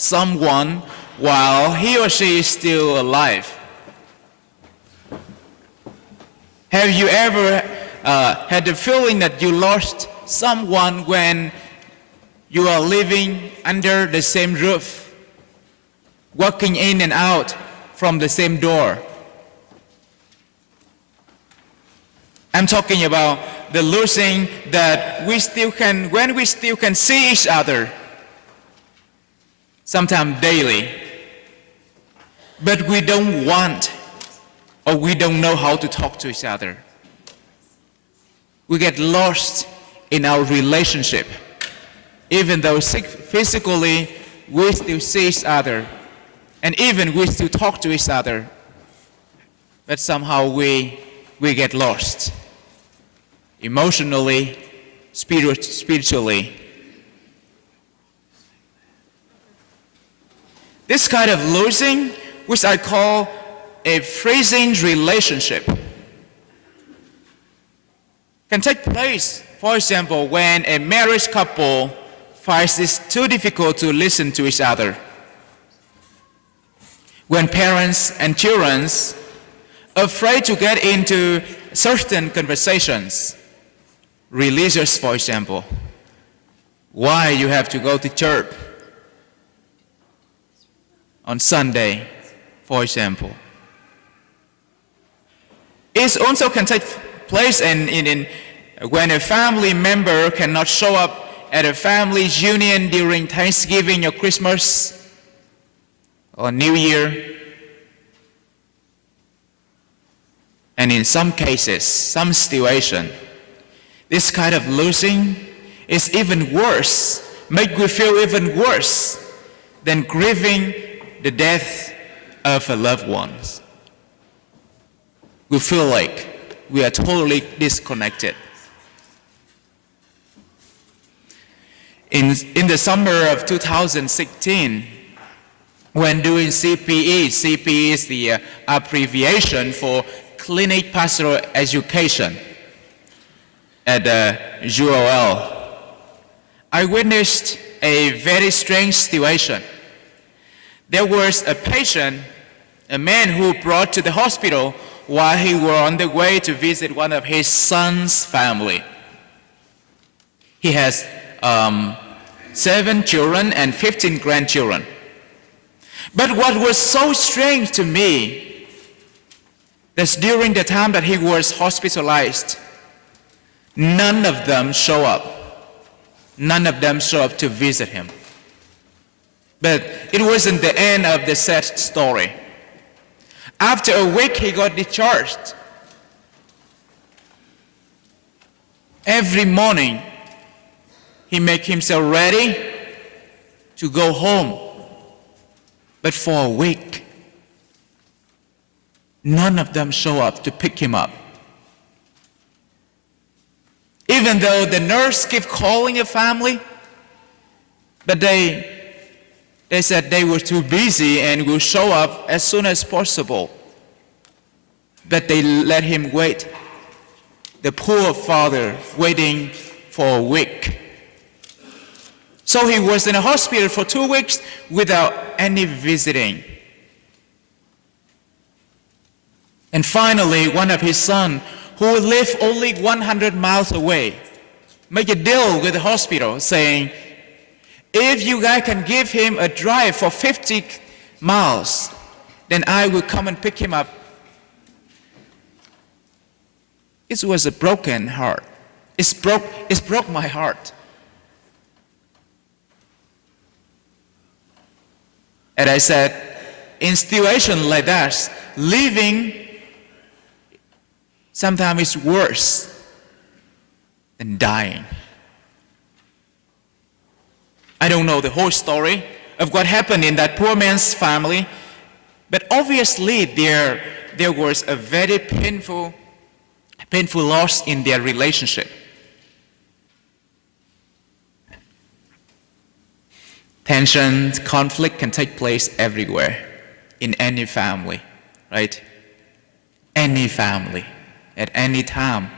someone while he or she is still alive. Have you ever had the feeling that you lost someone when you are living under the same roof, walking in and out from the same door? I'm talking about the losing that when we still can see each other, sometimes daily, but we don't want or we don't know how to talk to each other. We get lost in our relationship. Even though physically we still see each other, and even we still talk to each other, but somehow we get lost. Emotionally, spiritually. This kind of losing, which I call a freezing relationship, can take place, for example, when a married couple finds it too difficult to listen to each other. When parents and children are afraid to get into certain conversations, religious, for example, why you have to go to church on Sunday, for example. It also can take place when a family member cannot show up at a family union during Thanksgiving or Christmas or New Year. And in some cases, some situation, this kind of losing is even worse, make we feel even worse than grieving the death of a loved one. We feel like we are totally disconnected. In the summer of 2016, when doing CPE is the abbreviation for Clinic Pastoral Education at UOL, I witnessed a very strange situation. There was a patient, a man who brought to the hospital while he was on the way to visit one of his son's family. He has 7 children and 15 grandchildren. But what was so strange to me is during the time that he was hospitalized, none of them show up. None of them show up to visit him. But it wasn't the end of the sad story. After a week, he got discharged. Every morning, he made himself ready to go home. But for a week, none of them show up to pick him up. Even though the nurse kept calling the family, but they said they were too busy and will show up as soon as possible. But they let him wait. The poor father waiting for a week. So he was in a hospital for 2 weeks without any visiting. And finally, one of his sons, who lived only 100 miles away, made a deal with the hospital saying, if you guys can give him a drive for 50 miles, then I will come and pick him up. It was a broken heart. It broke my heart. And I said, in situations like that, living sometimes is worse than dying. I don't know the whole story of what happened in that poor man's family, but obviously there was a very painful loss in their relationship. Tension, conflict can take place everywhere, in any family, right? Any family, at any time.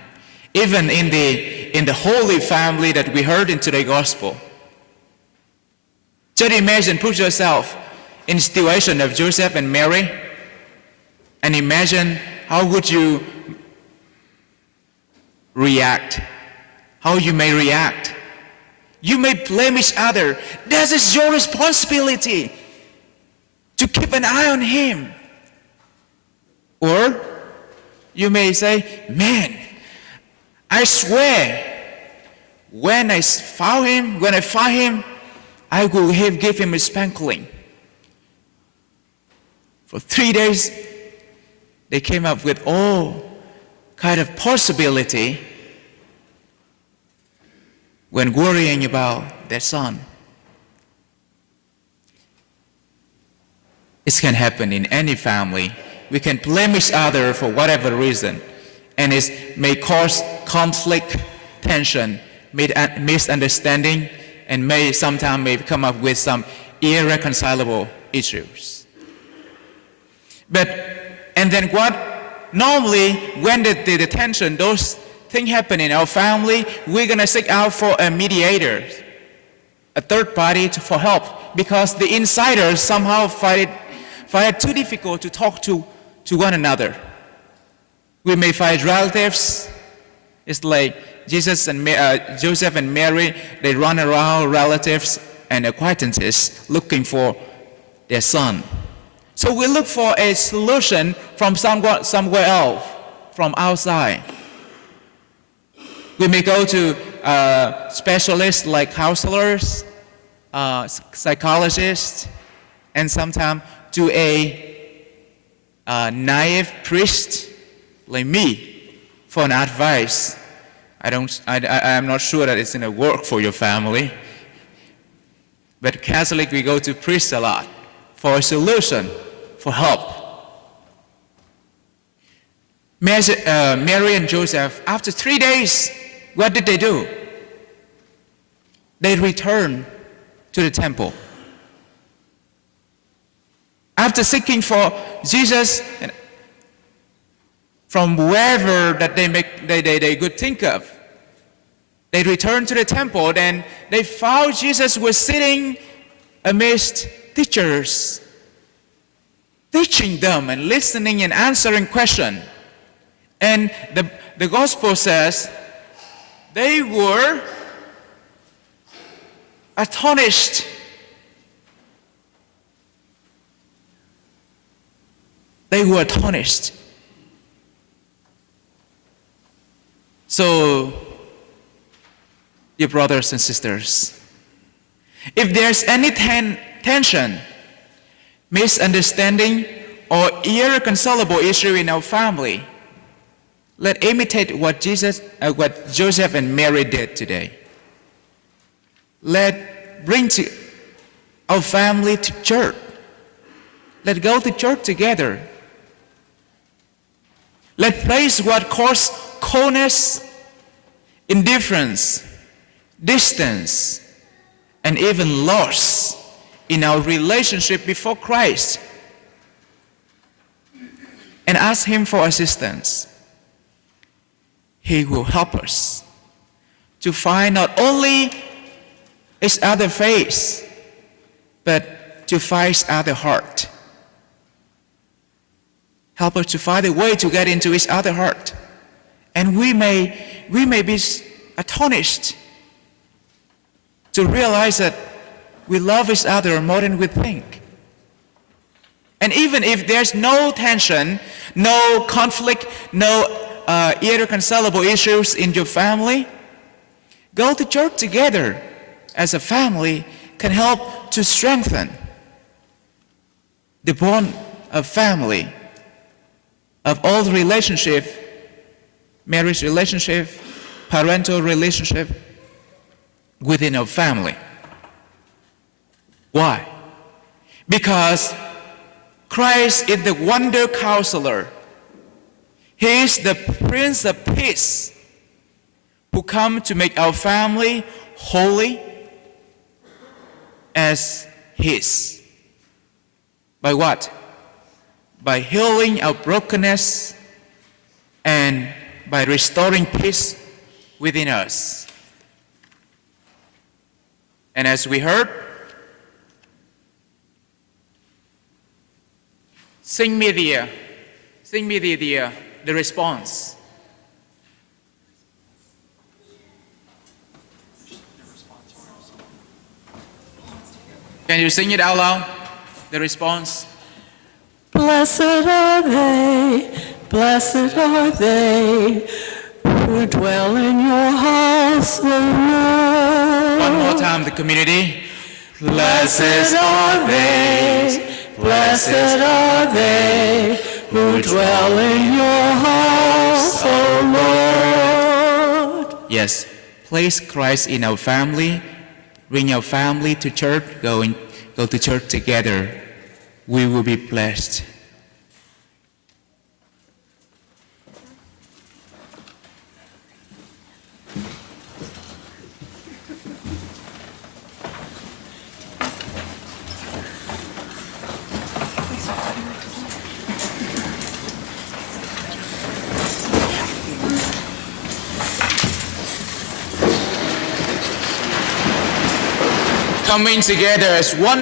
Even in the Holy Family that we heard in today's gospel. Just imagine, put yourself in the situation of Joseph and Mary, and imagine how would you react, how you may react. You may blame each other. That is your responsibility to keep an eye on him. Or you may say, man, I swear, when I find him, I will give him a spanking. For 3 days, they came up with all kind of possibility when worrying about their son. It can happen in any family. We can blame each other for whatever reason, and it may cause conflict, tension, misunderstanding, and sometimes may come up with some irreconcilable issues. And then what? Normally, when the tension, those things happen in our family, we're going to seek out for a mediator, a third party for help, because the insiders somehow find it too difficult to talk to one another. We may find relatives. It's like Joseph and Mary, they run around relatives and acquaintances looking for their son. So we look for a solution from somewhere else, from outside. We may go to specialists like counselors, psychologists, and sometimes to a naive priest like me for an advice. I'm not sure that it's going to work for your family. But Catholic, we go to priests a lot for a solution, for help. Mary and Joseph, after 3 days, what did they do? They returned to the temple. After seeking for Jesus from wherever that they could think of, they returned to the temple, and they found Jesus was sitting amidst teachers, teaching them and listening and answering questions. And the gospel says they were astonished. They were astonished. So, dear brothers and sisters, if there's any tension, misunderstanding, or irreconcilable issue in our family, let's imitate what Joseph and Mary did today. Let's bring our family to church. Let's go to church together. Let's place what causes coldness, indifference, distance, and even loss in our relationship before Christ, and ask him for assistance. He will help us to find not only each other's face, but to find each other's heart. Help us to find a way to get into each other's heart. And we may be astonished to realize that we love each other more than we think. And even if there's no tension, no conflict, no irreconcilable issues in your family, go to church together as a family can help to strengthen the bond of family, of all the relationship, marriage relationship, parental relationship within our family. Why? Because Christ is the wonder counselor. He is the Prince of Peace who comes to make our family holy as His. By what? By healing our brokenness and by restoring peace within us. And as we heard, Sing me the response. Can you sing it out loud? The response. Blessed are they who dwell in your house, O Lord. One more time, the community. Blessed are they who dwell in your house, O Lord. Yes, place Christ in our family. Bring our family to church. Go to church together. We will be blessed. Coming together as one